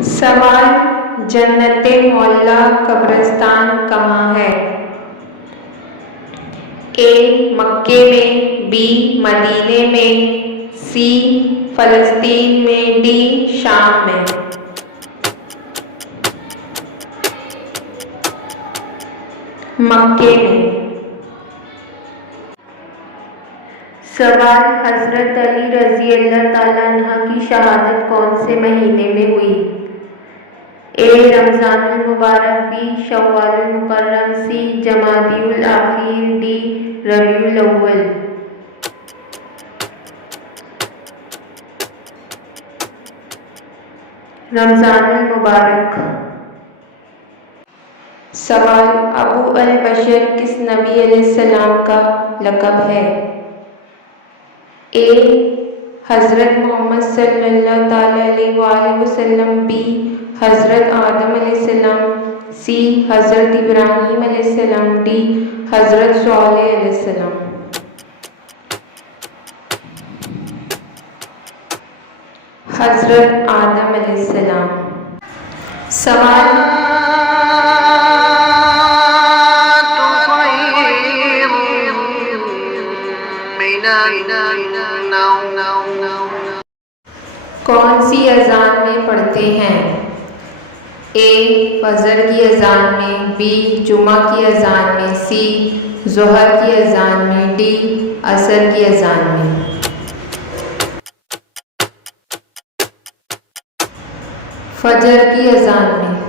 سوال: جنت معلیٰ قبرستان کہاں ہے؟ اے مکے میں، بی مدینے میں، سی فلسطین میں، ڈی شام میں۔ مکے میں۔ سوال: حضرت علی رضی اللہ تعالیٰ عنہ کی شہادت کون سے مہینے میں ہوئی؟ اے رمضان المبارک، بی شوال المکرم، سی جمادی الاخیر، ڈی ربیع الاول۔ رمضان المبارک۔ سوال: ابو البشر کس نبی علیہ السلام کا لقب ہے؟ اے حضرت محمد صلی اللہ تعالیٰ علیہ وآلہ وسلم، بی حضرت آدم علیہ السلام، سی حضرت ابراہیم علیہ السلام، ڈی حضرت صالح علیہ السلام۔ حضرت آدم علیہ السلام۔ سوال: کون سی اذان میں پڑھتے ہیں؟ اے فجر کی اذان میں، بی جمعہ کی اذان میں، سی ظہر کی اذان میں، ڈی عصر کی اذان میں۔ فجر کی اذان میں۔